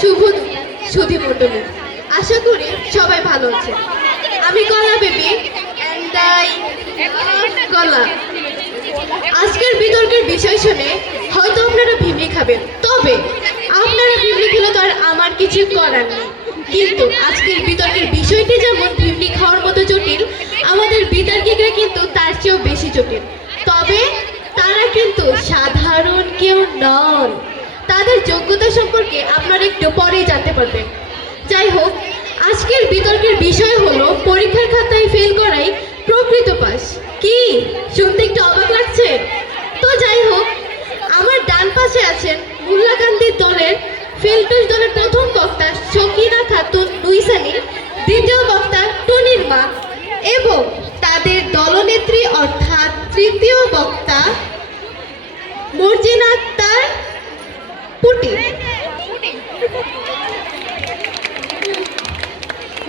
শুভ সুধী মণ্ডলী, আশা করি সবাই ভালো আছে। আমি কলা বেবি অ্যান্ড আই কলা। আজকের বিতর্কের বিষয় শুনে হয়তো আপনারা ভিমড়ি খাবেন, তবে আপনারা ভিমড়ি খেলে তো আর আমার কিছু করার নেই। কিন্তু আজকের বিতর্কের বিষয়টি যেমন ভিমড়ি খাওয়ার মতো জটিল, আমাদের বিতর্কিকরা কিন্তু তার চেয়েও বেশি জটিল। তবে তারা কিন্তু সাধারণ কেউ নন। তাদের যোগ্যতা সম্পর্কে আপনারা একটু পরেই জানতে পারবেন। যাই হোক, আজকের বিতর্কের বিষয় হলো পরীক্ষার খাতায় ফেল করাই প্রকৃত পাস। কি শুনতে একটু অবাক লাগছে? তো যাই হোক, আমার ডান পাশে আছেন মোল্লাকান্দির দলের ফেলটুস দলের প্রথম বক্তা সকিনা খাতুন নুইসানি, দ্বিতীয় বক্তা টনির মা এবং তাদের দলনেত্রী অর্থাৎ তৃতীয় বক্তা মর্জিনা আক্তার পুটি,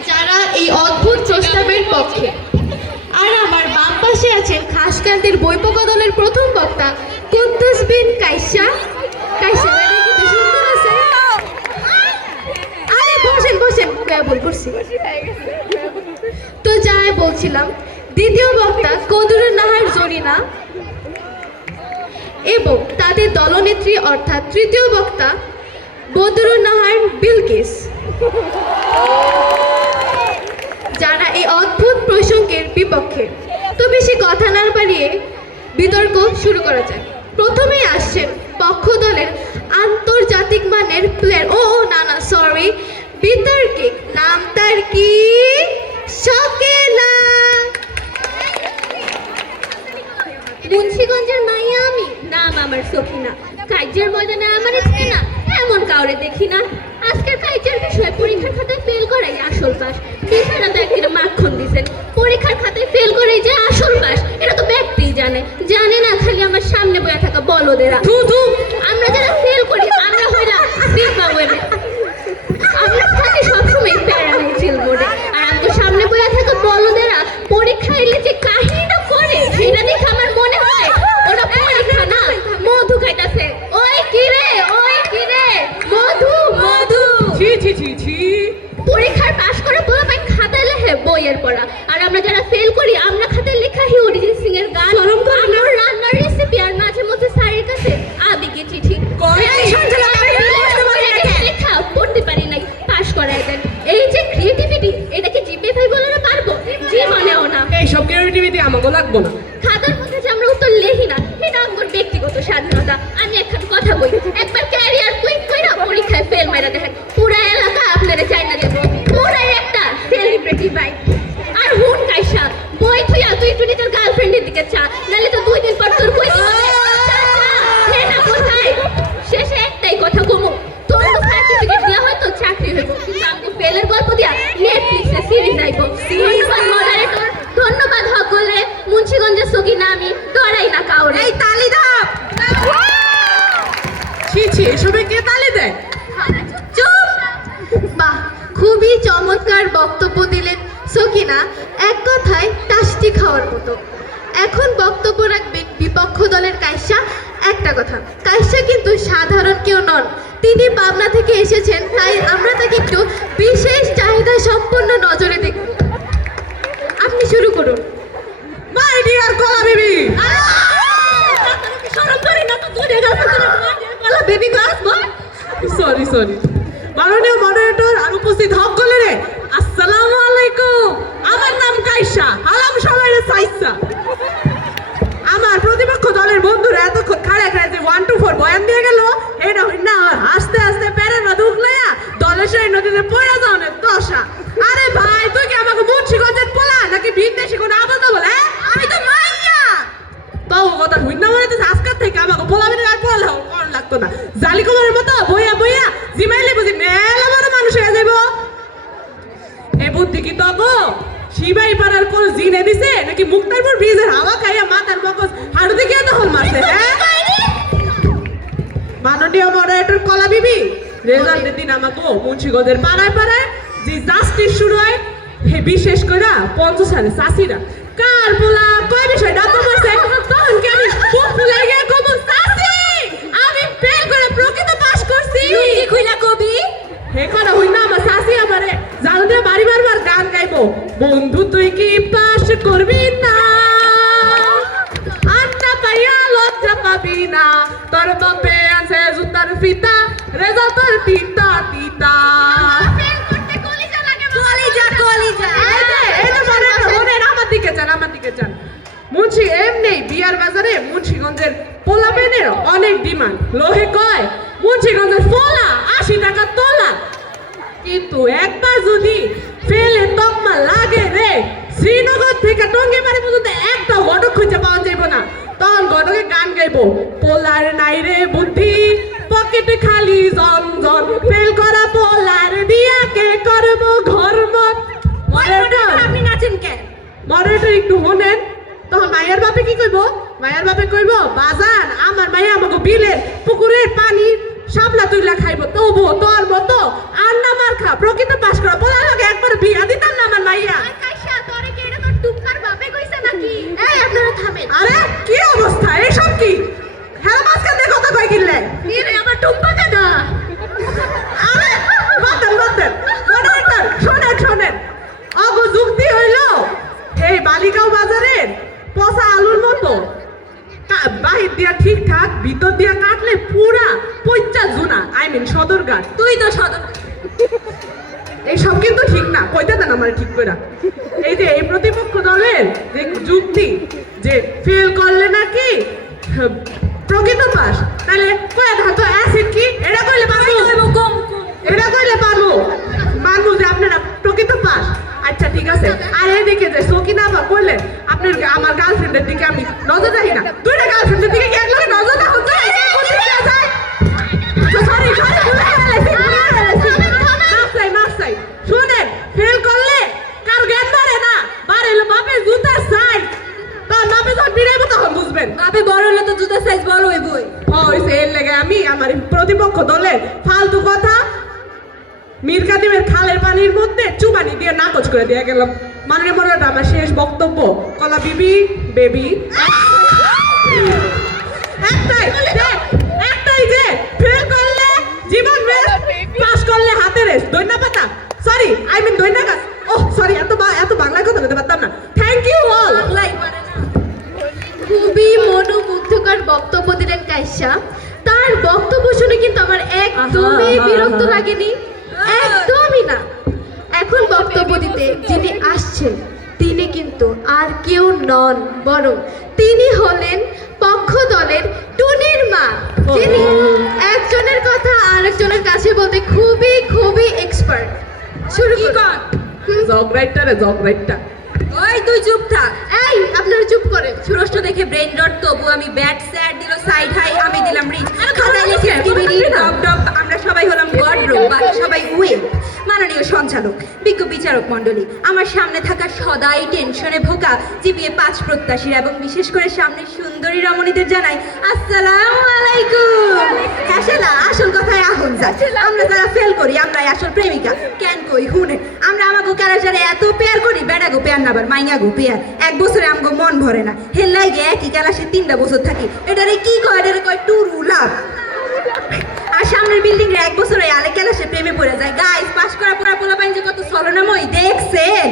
যারা এই অদ্ভুত প্রস্তাবের পক্ষে। আর আমার বাম পাশে আছেন খাসকান্দির বৈপকা দলের প্রথম বক্তা কুদ্দুস বিন কাইসা। কিন্তু সুন্দর আছে। আরে বসেন বসেন, ভুল করছি। তো যাই বলছিলাম, দ্বিতীয় বক্তা কদুরুন নাহার জরিনা এবং তাদের দলনেত্রী অর্থাৎ তৃতীয় বক্তা বদরুন নাহার বিলকিস, যারা এই অদ্ভুত প্রসঙ্গের বিপক্ষে। তো বেশি কথা না বাড়িয়ে বিতর্ক শুরু করা যায়। প্রথমেই আসছেন পক্ষ দলের আন্তর্জাতিক মানের প্লেয়ার, না সরি, বিতর্কিক, নাম তার কি? সকেনা। মুন্সিগঞ্জের মাইয়া আমি, নাম আমার সখিনা। কাইজের ময়দানে আমার ইচ্ছে না, এমন কাউরে দেখি না। আজকের কাইজের বিষয় পরীক্ষার খাতায় ফেল করাই আসল পাস। টিচাররা তো একদিন মাখন দিছেন পরীক্ষার খাতায় ফেল করাই যে আসল পাস, এটা তো ব্যক্তিই জানে না খালি আমার সামনে বয়া থাকা বলদেরা। আমরা যারা ফেল করি আমরা হইলাম সিগমা ওয়েবে। আমরা থাকি সবসময় প্যারামেন্টাল বোর্ডে, আর আমাদের সামনে বয়া থাকা বলদেরা পরীক্ষা এলে যে কাহিনীটা করে সেটা দেখে আমার মনে হয় ওরা পরীক্ষা না মধু খাইতাছে। ওই কিরে মধু মধু। ছি পরীক্ষার পাশ করে বলা পাই খাতায় লেখে বইয়ের পড়া, আর আমরা যারা ফেল করি আমরা খাতায় লেখা হি অরিজিৎ সিং এর গান, আমরা রান্নার রেসিপি, আর মাঝে মধ্যে স্যারের কাছে আবেগে চিঠি লেখা পড়তে পারি নাই, পাশ করায় দেন। এই যে ক্রিয়েটিভিটি, এটাকে জিপে ভাই বলে না পারবো? জীবনেও না। এই সব ক্রিয়েটিভিটি আমাকে লাগবো না। খাতার মধ্যে যে আমরা উত্তর লেখি না, এটা আমার ব্যক্তিগত স্বাধীনতা। আমি একখান কথা বলি, একবার ক্যারিয়ার কুইক কইরা পরীক্ষায় ফেল মাইরা দেখেন, পুরা এলাকা আপনারা চাই না দেব পুরাই একটা সেলিব্রিটি ভাই। আর হুন কাইসা বই থুইয়া তুই একটু নিজের গার্লফ্রেন্ডের দিকে চা, নাহলে তো 2 দিন পর তোর কই কোথায়। শেষে একটাই কথা কমু, তোর তো সার্টিফিকেট দেওয়া হয়তো চাকরি হইব, কিন্তু আমাকে ফেলের গল্প দিয়া নেটফ্লিক্সে সিরিজ আইব। ধন্যবাদ মডারেটর, ধন্যবাদ সকলে। মুন্সিগঞ্জের সকিনা আমি, ডরাই না কাউরে। এই তালি দাও। ছি এসবে কে তালি দেয়? চুপ! বাহ, খুবই চমৎকার বক্তব্য দিলেন সকিনা, এক কথায় টাস্টি খাওয়ার মতো। এখন বক্তব্য রাখবেন বিপক্ষ দলের কাইসা। একটা কথা, কাইসা কিন্তু সাধারণ কেউ নন, তিনি পাবনা থেকে এসেছেন, তাই আমরা তাকে একটু বিশেষ চাহিদা সম্পন্ন নজরে দেখব। আপনি শুরু করুন। মাই ডিয়ার কলা বেবি। শরম করি না তো, দূরে গেছে কলা বেবি গাছ বল। সরি মাননীয় মডারেটর আর উপস্থিত সকলেরে আসসালামু আলাইকুম। আমার নাম কাইসা, আলাম সবাইরে সাইসা। আমার প্রতিপক্ষ দলের বন্ধুরা এতক্ষণ খাড়ে যে 1 2 4 বয়ান দিয়ে গেল, এটা হই না আস্তে আস্তে প্যারের মধ্যে উগলাইয়া দলের সেই নদীতে পড়ে যাও না দশা। আরে ভাই, তুই কি আমাকে মুন্সিগঞ্জের পোলা নাকি বিদেশি কোনো আবদ্ধ বলে? আমি তো মাইয়া। তাও কথা হই না মানে আজকাল থেকে আমাকে পোলা বিনে আর পোলা কর লাগতো না। জালি কুমারের মতো বইয়া জিমাইলে বুঝি মেলা বড় মানুষ হয়ে যাইব। এই বুদ্ধি কি তো গো শিবাই পাড়ার কোন জিনে দিছে নাকি মুক্তারপুর ব্রিজের হাওয়া খাইয়া মাথার মগজ হাড়ু দিকে দখল মারছে? হ্যাঁ মাননীয় মডারেটর কলা বিবি, রেজাল্টের দিন আমাকে মুন্সিগঞ্জের পাড়ায় যে জাস্টিস শুরু হয়, হে বিশেষ করে 50 সালে চাষিরা কার পোলা কয় বিষয় ডাক্তার মারছে, তখন কি আমি খুব ফুলে গিয়ে কব চাষি আমি ফেল করে প্রকৃত পাস করছি। কি কইলা কবি? বন্ধু তুই কি পাস করবি না? আন্না পাইয়া লজ্জা পাবি না, তোর বাপে আছে জুতার ফিতা, রেজাল্ট তোর তিতা তিতা। মুন্সি এমনি বিয়ার বাজারে মুন্সিগঞ্জের পোলাপেনের অনেক ডিমান্ড। লোহে কয় মুন্সিগঞ্জের পোলা 80 টাকা তোলা। কিন্তু একবার যদি ফেলে তকমা লাগে রে, শ্রীনগর থেকে টঙ্গিবাড়ি পর্যন্ত একটা ঘটক খুঁজে পাওয়া যাইব না। তখন ঘটকে গান গাইবো, পোলার নাই রে বুদ্ধি, পকেটে খালি জন জন, ফেল করা পোলার দিয়া কে করবো ঘর্ম। আপনি নাচেন কেন? মডারেটর একটু হনেন। তখন মায়ের বাপে কি কইব? মায়ের বাপে কইব, বাজান আমার মাইয়া আমাকে বিলের পুকুরের পানি সাবলা তুইলা খাইব, তবু তোর মতো আর না মার খা প্রকৃত পাস করা বলা লাগে একবার বিয়া দিতাম না আমার মাইয়া। কাইসা তোরে কি এটা তোর টুকমার বাপে কইছে নাকি? এই আপনারা থামেন। আরে কি অবস্থা, এসব কি? হ্যাঁ মাঝখান দিয়ে কথা কই কিনলে? এরে আমার টুম্পা দাদা। আরে বাতেন বাতেন মডারেটর শোনেন শোনেন, অগো যুক্তি হইল এই বালিকাও বাজারের পচা আলুর মতো, বাহির দিয়া ঠিকঠাক ভিতর দিয়া কাটলে পুরা পয়চা জুনা, আই মিন সদরঘাট। তুই তো সদর। এইসব কিন্তু ঠিক না, কইতে দেন আমার ঠিক করে। এই যে এই প্রতিপক্ষ দলের যে যুক্তি যে ফেল করলে নাকি প্রকৃত পাস, তাহলে কয়ে ধান তো অ্যাসিড কি এটা কইলে পারবো, এটা কইলে পারবো মানবো যে আপনারা প্রকৃত পাস। আচ্ছা ঠিক আছে। আর এদিকে যে সকিনা বা বললেন আপনার আমার গার্লফ্রেন্ডের দিকে আমি নজর রাখি না, দুইটা গার্লফ্রেন্ডের দিকে কি একলগে নজর রাখো? সরি সরি শুনেন, ফেল করলে কার জ্ঞান বাড়ে না, বাড়ে বাপে জুতার সাইজ। তোর বাপে যখন বিড়াইবো তখন বুঝবেন। বাপে বড় হলে তো জুতার সাইজ বড় হইবই। হইছে এর লেগে আমি আমার প্রতিপক্ষ দলের ফালতু কথা মীর কাদিমের খালের পানির মধ্যে চুবানি দিয়ে নাকচ করে দিয়ে গেলাম। মাননীয় মনোরটা আমার শেষ বক্তব্য, কলা বিবি বেবি একটাই যে ফেল করলে জীবন বেস্ট, পাস করলে হাতে রেস্ট। দৈন্য পাতা সরি আই মিন দৈন্য গাছ। ওহ সরি, এত বাংলায় কথা বলতে পারতাম না। Thank you all. খুবই মনোমুগ্ধকর বক্তব্য দিলেন কাইসা। তার বক্তব্য শুনে কিন্তু আমার একদমই বিরক্ত লাগেনি, একদমই না। এখন বক্তব্য দিতে যিনি আসছেন তিনি কিন্তু আর কেউ নন, বরং তিনি হলেন পক্ষ দলের টুনির মা, যিনি একজনের কথা আরেকজনের কাছে বলতে খুবই খুবই এক্সপার্ট। শুরু কর। জগরাইটটা রে জগরাইটটা। ওই তুই চুপ থাক। এই আপনারা চুপ করেন। সুরষ্ট দেখে ব্রেন রট, তবু আমি ব্যাট স্যার দিল সাইড হাই, আমি দিলাম রিচ। আমরা সবাই হলাম গড্রো, বাকি সবাই উইল। মাননীয় সঞ্চালক, বিজ্ঞ বিচারক মণ্ডলী, আমার সামনে থাকা সদাই টেনশনে ভোকা জিপিএ 5 প্রত্যাশীর এবং বিশেষ করে সামনের সুন্দরী রমণীদের জানাই আসসালামু আলাইকুম। হ্যাঁ শালা, আসল কথায় আগুন যায়। আমরা যারা ফেল করি আমরাই আসল প্রেমিকা। কেন কই হুনে আমরা আমাগো ক্যারেক্টারে এত পেয়ার করি, বেড়াগো পেয়ার না, আবার মাইয়াগো পেয়ার। এক বছরে আমগো মন ভরে না, হেল্লাই গে একই ক্যালাসে 3টা বছর থাকি। এটারে কি কয়? এটারে কয় টুরু লাভ। আর সামনের বিল্ডিং এর 1 বছরে আরেক ক্যালাসে প্রেমে পড়ে যায়। গাইস, পাস করা পড়া পোলা পাইন যে কত ছলনাময় দেখছেন।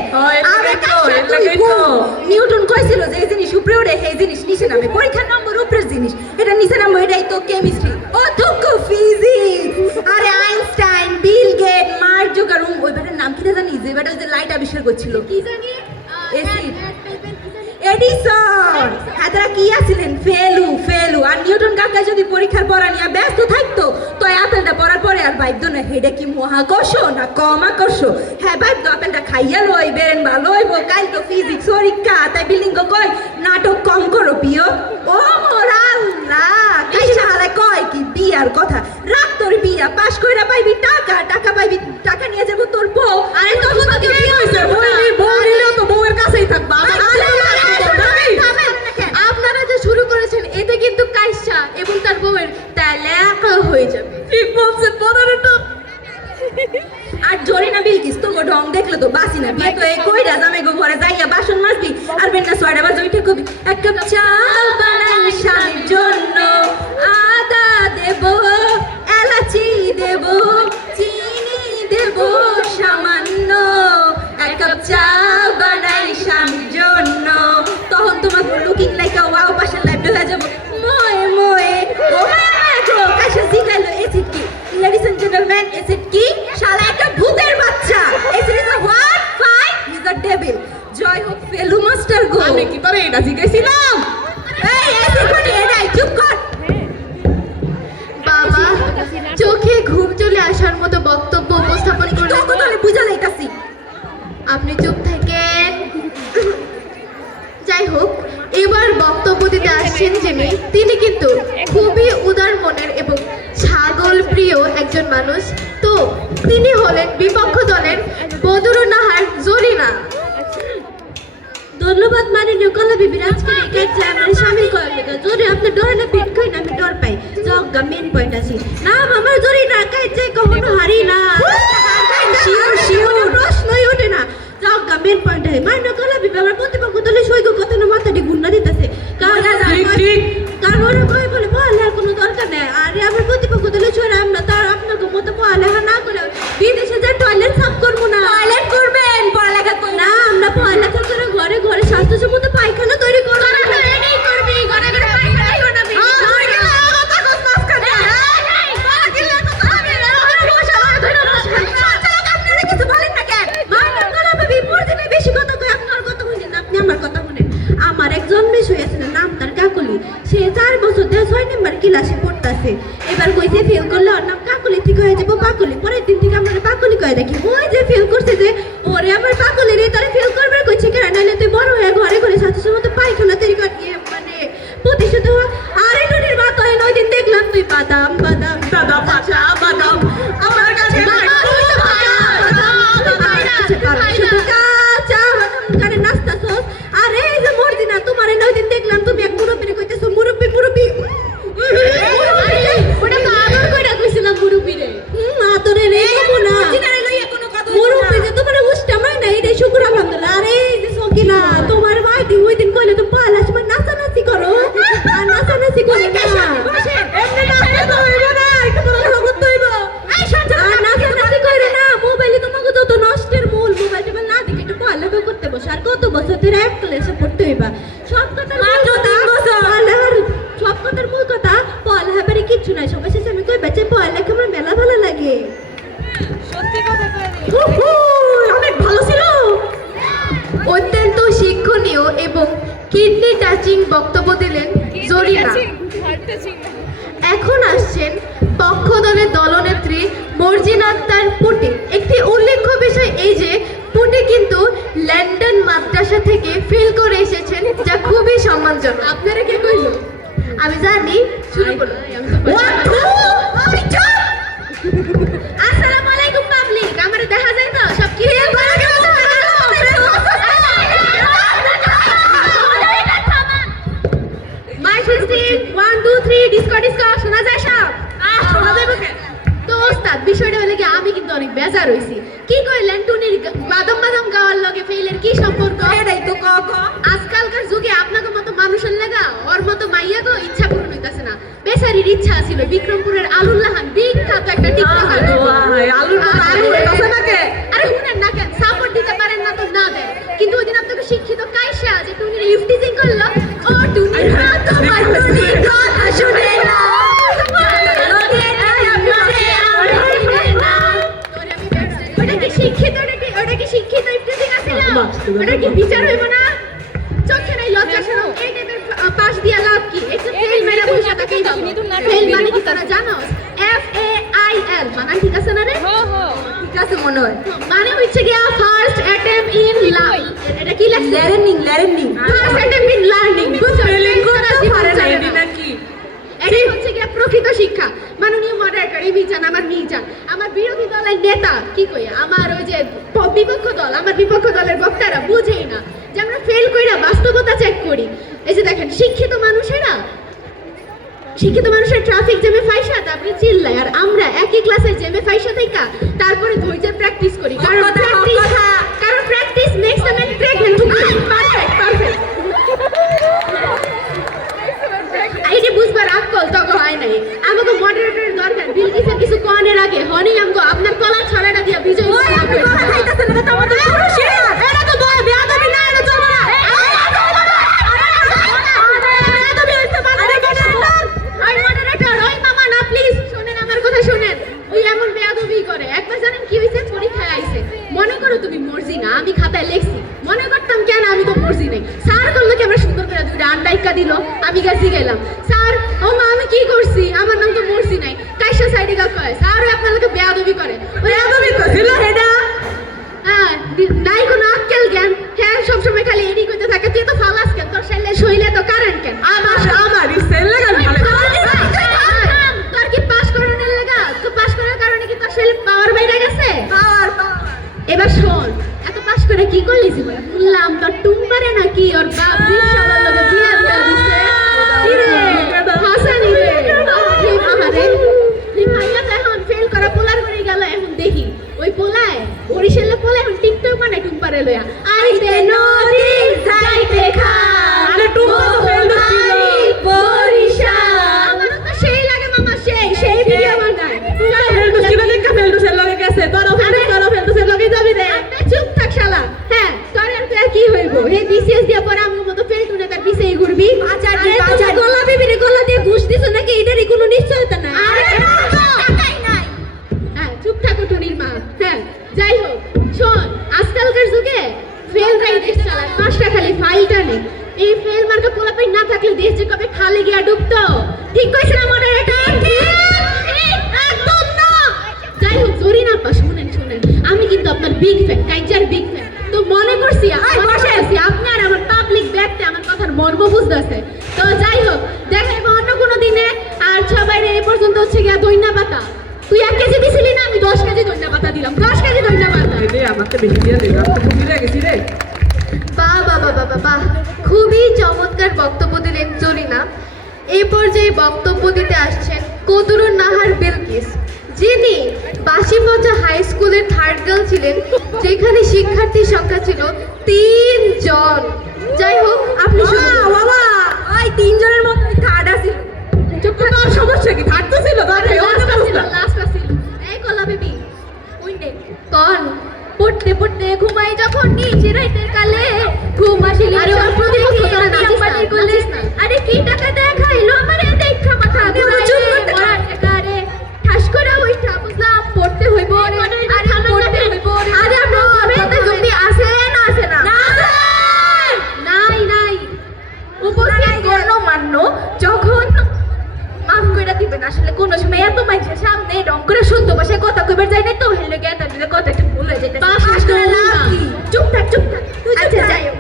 নিউটন কইছিল যে এই জিনিস উপরে ওঠে সেই জিনিস নিচে নামে। পরীক্ষার নম্বর উপরের জিনিস, এটা নিচে নামে, এটাই তো কেমিস্ট্রি। ও দুঃখ ফিজিক্স। আরে আইনস্টাইন, বিল গেট, মার্ক জোকারুম, ওই ব্যাটার নাম কি জানি, যে ব্যাটার যে লাইট আবিষ্কার করছিল, কি জানি, এসিড, এডিসন। হ্যাঁ, তারা কি আছিলেন? ফেলু। আর নিউটন কাকা যদি পরীক্ষার পড়া নিয়ে ব্যস্ত থাকতো তো আপেলটা পড়ার পরে আর ভাইব না হেডে কি মহাকর্ষ না কম আকর্ষ। হ্যাঁ ভাইব তো আপেলটা খাইয়া লই, বেরেন ভালো হইব, কাল তো ফিজিক্স পরীক্ষা, তাই বিল্ডিং কয় নাটক কম করো প্রিয়। ও মোর আল্লাহ, কাইসা হালে কয় কি বিয়ার কথা। রাখ তোর বিয়া, পাস কইরা পাইবি টাকা পাইবি, টাকা নিয়ে যাবো তোর বউ। আরে তোর তো কি হইছে? বউ নিলেও তো বউয়ের কাছেই থাকবা। আপনারা যে শুরু করেছেন এতে কিন্তু কাইসা এবং তার বউয়ের তালাকা হয়ে যাবে। ঠিক বলছেন মডারেটর। আর জরিনা বিলকিস তো ঢং দেখলে তো বাসি না, বিয়ে তো এই কইরা জামে গো ঘরে যাইয়া বাসন মাজবি আর বেন্না ছয়টা বাজে ওইটা কবি। এক কাপ চা বানান স্বামীর জন্য, আদা দেব, এলাচি দেব, চিনি দেব সামান্য। এক কাপ চা গেছিলাম। এই এসি করে এরাই চুপ কর। বাবা চোখে ঘুম চলে আসার মতো বক্তব্য উপস্থাপন করলেন। তোকে তো আমি বুঝা লাইতাছি। আপনি চুপ থাকেন। যাই হোক, এবার বক্তব্য দিতে আসছেন যিনি, তিনি কিন্তু খুবই উদার মনের এবং ছাগল প্রিয় একজন মানুষ। তো তিনি হলেন বিপক্ষ দলের বদরুন্নাহার জরিনা। ধন্যবাদ মাননীয় কলা বিবি আজকের এই কাজে আমার সামিল করার লেগে। যদি আপনি ডরে না পিট খাই না আমি ডর পাই। জগা মেন পয়েন্ট আছে নাম আমার জরি না কাজে কখনো হারি না। শিওর শিওর প্রশ্নই ওঠে না। জগা মেন পয়েন্ট আছে মাননীয় কলা বিবি আমার প্রতিপক্ষ দলে সৈগ কথা না মাথাটি গুন্না দিতেছে। কারণ কই বলে পড়ালেখার কোনো দরকার নেই। আরে আমার প্রতিপক্ষ দলে ছড়া আমরা তার আপনাকে মতো পড়ালেখা না করে বিদেশে যা টয়লেট সাফ করবো না। টয়লেট করবেন পড়ালেখা করে না। আমরা পড়ালেখা করে ঘরে ঘরে স্বাস্থ্যসম্মত পায়খানা তৈরি করবো। এটাই করবি ঘরে ঘরে পায়খানাই বানাবি। আমার এক জন্মেশ হয়েছে না নাম তার কাকুলি। সে 4 বছর ধরে 6 নম্বর ক্লাসে পড়তাছে। এবার কইছে ফেল করলে ওর নাম কাকুলি থেকে হয়ে যাবো পাকুলি। পরের দিন থেকে আমরা পাকুলি কয়ে দেখি ওই যে ফেল করছে যে ওরে আমার পাকুলি রে তারা ফেল করবে কইছে কেন নাইলে তুই বড় হয়ে ঘরে ঘরে স্বাস্থ্যসম্মত পায়খানা তৈরি করিয়ে মানে প্রতিষ্ঠিত হওয়া। আরে টুনির মা তো ওই দিন দেখলাম তুই বাদাম বাদাম দাদা পাচা বাদাম আমার কাছে কিচ্ছু নাই সবাই শেষে আমি কই বাচ্চা পড়ালেখা আমার মেলা ভালো লাগে। অনেক ভালো ছিল। অত্যন্ত শিক্ষণীয় এবং কিডনি টাচিং বক্তব্য দিলেন জরিনা। এখন আসছেন পক্ষ দলের দলনেত্রী মর্জিনা আক্তার পুটি। একটি উল্লেখ্য বিষয় এই যে পুটি কিন্তু লন্ডন মাদ্রাসা থেকে ফেল করে এসেছেন, যা খুবই সম্মানজনক। আপনারা কে কইল? আমি জানি। শুরু করুন। আসসালামু আলাইকুম পাবলিক। আমারে দেখা যায় তো সব কি মাই 1 2 3 ডিসকো ডিসকো শোনা যায় সব? শোনা যায় বকে? তো ওস্তাদ বিষয়টা হলো কি আমি কিন্তু অনেক বেজার হইছি। কি কইলেন টুনির বাদাম বাদাম গাওয়ার লগে ফেইলের কি সম্পর্ক? এটাই তো ক আজকালকার যুগে আপনাদের মতো মানুষের লাগা ওর মতো মাইয়া গো ইচ্ছা পূরণ হইতাছে না। বেচারির ইচ্ছা ছিল বিক্রমপুরের আলুল্লাহান বিখ্যাত একটা টিকটকার। আলুর মতো আলু হইতাছে নাকি? আরে শুনেন না কেন, সাপোর্ট দিতে পারেন না তো না দেন। কিন্তু ওইদিন আপনাকে শিক্ষিত কাইসা যে টুনির ইফটিজিং করলো, ও টুনির হাত মারতেছি কথা শুনে না। ওটা কি শিক্ষিত ইফটিজিং আছিল? ওটা কি বিচার হইব না? চোখে নাই লজ্জা শরম এই টাইপের পাশ দিয়া লাভ কি? একটু ফেল মেরে বসে থাকেই দাও। ফেল মানে কি তোরা জানো? FAIL মানে ঠিক আছে না রে? ঠিক আছে মনে হয়। মানে হচ্ছে গিয়া ফার্স্ট অ্যাটেম্প ইন লার্নিং। এটা কি লেখছে? Learning first attempt in learning. Spelling করতে পারে না এডি নাকি? এটাই হচ্ছে গিয়া প্রকৃত শিক্ষা। মাননীয় মডারেটর এই মিজান আমার মিজান আমার বিরোধী দলের নেতা কি কই আমার ওই যে বিপক্ষ দল আমার বিপক্ষ দলের বক্তারা বুঝেই না যে আমরা ফেল কইরা বাস্তবতা চেক করি। এই যে দেখেন শিক্ষিত মানুষের ট্রাফিক জ্যামে ফাইসা তারপরে চিল্লায়, আর আমরা একই ক্লাসে জ্যামে ফাইসা থাকা তারপরে ধৈর্যের প্র্যাকটিস করি। কারণ practice makes a man pregnant. Perfect. এইটা বুঝবার আক্কল তখন হয় নাই। আমাকে মডারেটরের দরকার। বিলকিসের কিছু কোয়ানের আগে হনি আমগো আপনার কলার ছড়াটা দিয়া বিজয় করে। একবার জানেন কি হয়েছে? পরীক্ষায় বেয়াদবি করে ওই বেয়াদবি করছিল হেডা হ্যাঁ নাই কোনো আক্কেল জ্ঞান হ্যাঁ সবসময় খালি এডি করতে থাকে তুই তো ফালাস কেন তোর শৈলে তো কারেন্ট কেন আমার ইসেল লাগা তোর কি পাস করানোর লাগা তো পাস করার কারণে কি তোর শৈলে পাওয়ার বাইরে গেছে এবার শোন এত পাস করে কি করলি জীবনে শুনলাম তোর টুম্পারে নাকি ওর বাপ রিকশাওয়ালার লগে বিয়া দিয়া দিছে কি রে হাসানি রে কি ভাবে এই ভাইয়া তো এখন ফেল করা পোলার করে গেল এখন দেখি ওই পোলায় বরিশালে পোলা এখন টিকটক বানায় টুম্পারে লইয়া আইতে নদী যাইতে খা আরে টুম্পা তো ফেল দিছিল বরিশাল আমার তো সেই লাগে মামা সেই ভিডিও বানায় ফেল দিছিল দেখা ফেল দিছিল লাগে গেছে তোরও ফেল দিছিল লাগে যাবি রে চুপ থাক শালা হ্যাঁ তোর আর কি হইব হে বিসিএস দিয়ে পরে আমার মতো ফেল টুনে তার পিছেই ঘুরবি বাজার গলা বিবিরে গলা দিয়ে ঘুষ দিছ নাকি এটারই কোনো নিশ্চয়তা নাই আরে টাকাই নাই হ্যাঁ চুপ থাকো টুনির মা হ্যাঁ যাই হোক শোন আজকালকার যুগে ফেল রাই দেশ চালায় পাঁচটা খালি ফাইলটা নেই এই ফেল মার্কা পোলাপাই না থাকলে দেশ যে কবে খালি গিয়া ডুবতো ঠিক কইছ না মডারেটর একদম না যাই হোক জরি না পা শুনেন আমি কিন্তু আপনার big fan Kaiser big fan তো মনে করছি আপনার আমার পাবলিক ব্যাগতে আমার কথার মর্ম বুঝতেছে তো যাই হোক দেখাইব অন্য কোনো দিনে আর সবাই এই পর্যন্ত হচ্ছে গিয়া দইনা পাতা তুই 1 কেজি দিছিলি না আমি 10 কেজি দইনা পাতা দিলাম 10 কেজি দইনা পাতা রে আমাকে বেশি দিয়ে দে আমি তো ভুলে গেছি রে বাহ খুবই চমৎকার বক্তব্য দিলেন জরিনা এই পর্যায়ে বক্তব্য দিতে আসছেন কদরুন নাহার বিলকিস যিনি বাসিমজা হাই স্কুলের থার্ড গার্ল ছিলেন যেখানে শিক্ষার্থীর সংখ্যা ছিল 3 জন যাই হোক আপনি বাবা ওই 3 জনের মধ্যে থার্ড আছিল চুপ কর তোর সমস্যা কি থাকতে ছিল তারে লাস্ট ছিল এই কলা বেবি উইন্ডে কোন পড়তে ঘুমাই যখন নিচে রাইতের কালে ঘুম আসিলে আরে ওর প্রতিপক্ষ তোরা নাচিস না। আরে কি টাকা দেখাইলো আমারে দেখা মাথা ঘুরাইছে কারে ঠাস করে ওইটা বুঝলাম পড়তে হইব আরে পড়তে হইব আরে আমরা সবাইতে জলদি আসে না নাই উপস্থিত গণ্যমান্য যখন মাফ করে দিবেন আসলে কোন সময় এত মানুষের সামনে রং করে সত্য ভাষায় কথা কইবার যায় না তো হেলে গিয়ে তার কথা একটু ভুল হয়ে যাইতে চুপ থাক আচ্ছা যাই হোক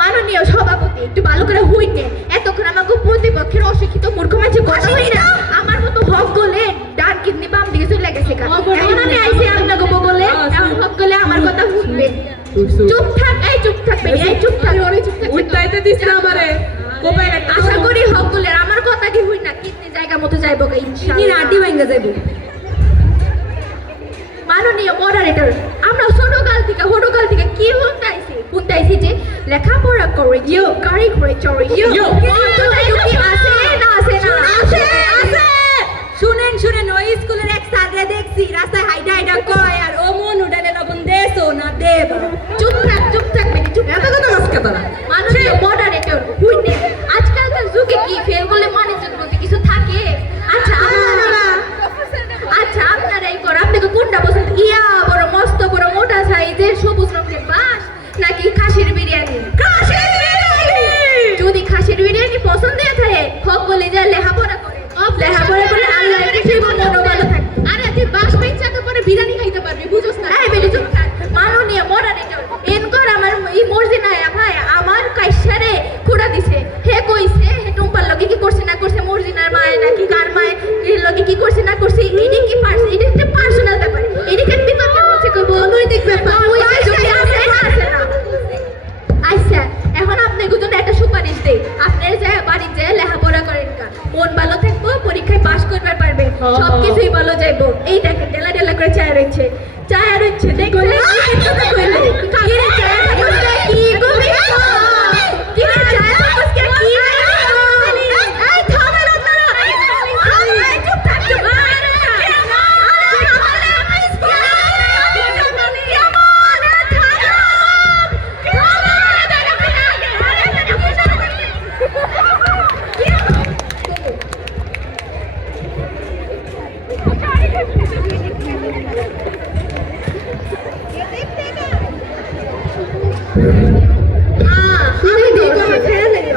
মাননীয় সভাপতি একটু ভালো করে হইতে এতক্ষণ আমাকে প্রতিপক্ষের অশিক্ষিত মূর্খ মানুষের কথা হই না আমার মতো হক গলে ডান কিডনি বাম দিকে চলে গেছে এখন আমি আইছি আপনাকে বলে এখন হক গলে আমার কথা শুনবে চুপ থাক উঠতে দিস না আমারে কোপায় না আশা করি হক গলে আমার কথা কি হই না কিডনি জায়গা মতো যাইবো ইনশাআল্লাহ রাডি ভাঙ্গা যাইবো মাননীয় মডারেটর আমরা ছোটকাল থেকে কি শুনতাইছি যে লেখাপড়া করে গাড়ি ঘোড়ে চড়ে শুনেন ওই স্কুলের এক স্যাররে দেখছি রাস্তায় হাইডা কয় আর ও মন উড়ালে লবণ দেছো না দেব চুপ থাক বেটি চুপ এত কথা আজকে তোরা মাননীয় মডারেটর বুঝতে আজকালকার যুগে কি ফেল করলে মানুষের মধ্যে কিছু থাকে আচ্ছা আপনারা এই কর আপনাকে কোনটা পছন্দ বড় মস্ত বড় মোটা সাইজের সবুজ রঙের বাস নাকি খাসির বিরিয়ানি যদি খাসির বিরিয়ানি পছন্দ থাকে হক বলে যে লেখাপড়া করে আল্লাহ সেই মনো ভালো থাকে আরে তুই বাস পেঁচা তো পরে বিরিয়ানি খাইতে পারবি বুঝছ না বেটি চুপ থাক মাননীয় মডারেটর এনকর আমার এই মর্জি না ভাই আমার কাইসারে খুঁড়া দিছে হে কইছে হে টুম্পার লগে কি করছে না করছে মর্জিনার মায়ে নাকি কার মায়ে এর লগে কি করছে না করছে এডি কি এটা একটা পার্সোনাল ব্যাপার এদিকে বিতর্কের মধ্যে কইবো নৈতিক ব্যাপার ওই যদি আছে না আচ্ছা এখন আপনি গুজন একটা সুপারিশ দেই আপনার যায় বাড়ি যায় লেখাপড়া করেন কা মন ভালো থাকবো পরীক্ষায় পাস করবার পারবে সবকিছুই ভালো যাইবো এই দেখেন ডেলা করে চায় রয়েছে দেখলে কি রে চায় থাকতে কি কবি কি রে চায় থাকতে কি এই থামে না এই চুপ থাক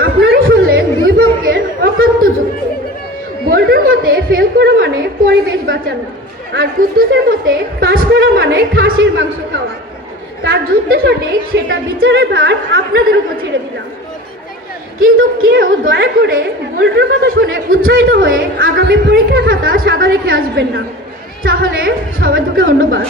আপনারা শুনলেন দুই পক্ষের অকথ্য যুক্তি বোল্টের মতে ফেল করা মানে পরিবেশ বাঁচানো আর কুদ্দুসের মতে পাশ করা মানে খাসির মাংস খাওয়া। তার যুদ্ধে সঠিক সেটা বিচারের ভার আপনাদের উপর ছেড়ে দিলাম। কিন্তু কেউ দয়া করে বল্টুর কথা শুনে উৎসাহিত হয়ে আগামী পরীক্ষা খাতা সাদা রেখে আসবেন না। তাহলে সবাই তোকে ধন্যবাদ।